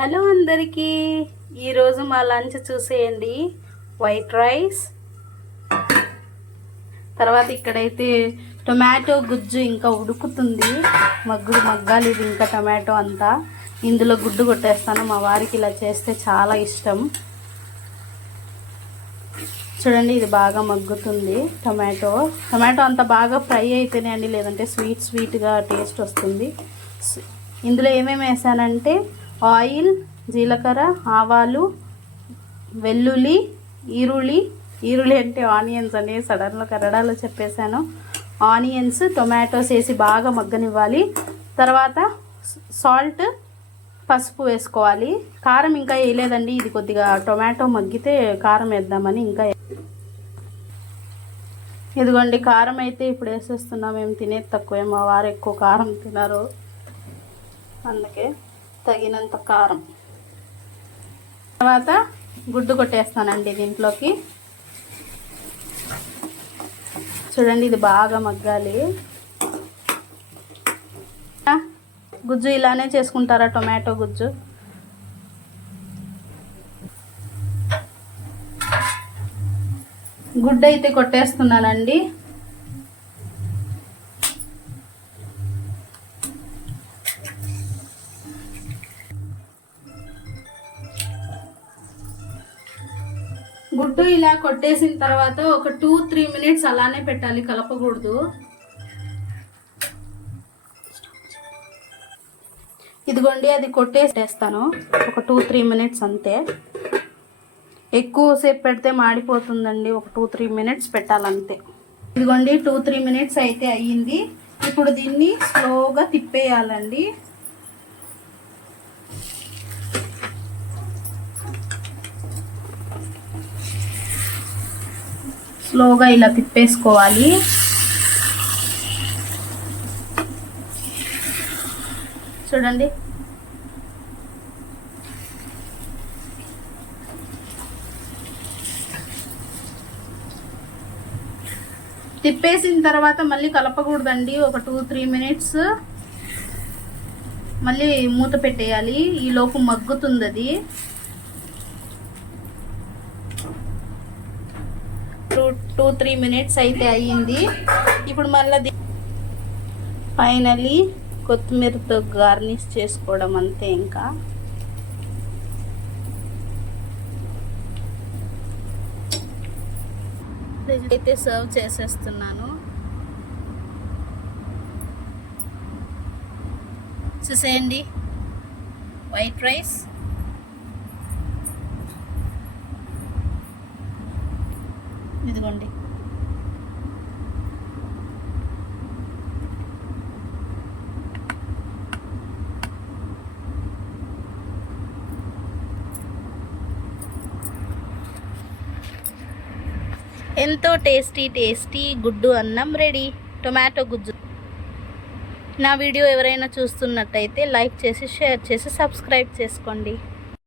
Hello అందరికీ, ఈరోజు మా లంచ్ చూసేయండి. వైట్ రైస్, తర్వాత ఇక్కడైతే టొమాటో గుజ్జు ఇంకా ఉడుకుతుంది. మగ్గాలి ఇది ఇంకా టొమాటో అంతా. ఇందులో గుడ్డు కొట్టేస్తాను. మా వారికి ఇలా చేస్తే చాలా ఇష్టం. చూడండి, ఇది బాగా మగ్గుతుంది. టొమాటో అంతా బాగా ఫ్రై అయితేనే అండి, లేదంటే స్వీట్గా టేస్ట్ వస్తుంది. ఇందులో ఏమేమి వేసానంటే ఆయిల్, జీలకర్ర, ఆవాలు, వెల్లుల్లి, ఈరుళి అంటే ఆనియన్స్ అని సడన్గా కన్నడలో చెప్పేశాను. ఆనియన్స్, టొమాటోస్ వేసి బాగా మగ్గనివ్వాలి. తర్వాత సాల్ట్, పసుపు వేసుకోవాలి. కారం ఇంకా వేయలేదండి, ఇది కొద్దిగా టొమాటో మగ్గితే కారం వేద్దామని. ఇంకా ఇదిగోండి కారం అయితే ఇప్పుడు వేసేస్తున్నాం. మేము తినేది తక్కువే, మా వారు ఎక్కువ కారం తినరు, అందుకే తగినంత కారం. తర్వాత గుడ్డు కొట్టేస్తానండి దీంట్లోకి. చూడండి, ఇది బాగా మగ్గాలి. గుజ్జు ఇలానే చేసుకుంటారా? టొమాటో గుజ్జు గుడ్డు అయితే కొట్టేస్తున్నానండి. గుడ్డు ఇలా కొట్టేసిన తర్వాత ఒక 2-3 మినిట్స్ అలానే పెట్టాలి, కలపకూడదు. ఇదిగోండి, అది కొట్టేసేస్తాను ఒక 2-3 మినిట్స్ అంతే. ఎక్కువసేపు పెడితే మాడిపోతుందండి. ఒక 2-3 మినిట్స్ పెట్టాలంతే. ఇదిగోండి 2-3 మినిట్స్ అయితే అయ్యింది. ఇప్పుడు దీన్ని స్లోగా తిప్పేయాలండి. స్లోగా ఇలా తిప్పేసుకోవాలి. చూడండి, తిప్పేసిన తర్వాత మళ్ళీ కలపకూడదండి. ఒక 2-3 మినిట్స్ మళ్ళీ మూత పెట్టేయాలి. ఈ లోపు మగ్గుతుంది అది. 2-3 మినిట్స్ అయితే అయ్యింది. ఇప్పుడు మళ్ళీ ఫైనలీ కొత్తిమీరతో గార్నిష్ చేసుకోవడం అంతే. ఇంకా అయితే సర్వ్ చేసేస్తున్నాను. చూసేయండి, వైట్ రైస్, ఇదిగోండి. ఎంతో టేస్టీ గుడ్డు అన్నం రెడీ. టొమాటో గుజ్జు. నా వీడియో ఎవరైనా చూస్తున్నట్టయితే లైక్ చేసి, షేర్ చేసి, సబ్స్క్రైబ్ చేసుకోండి.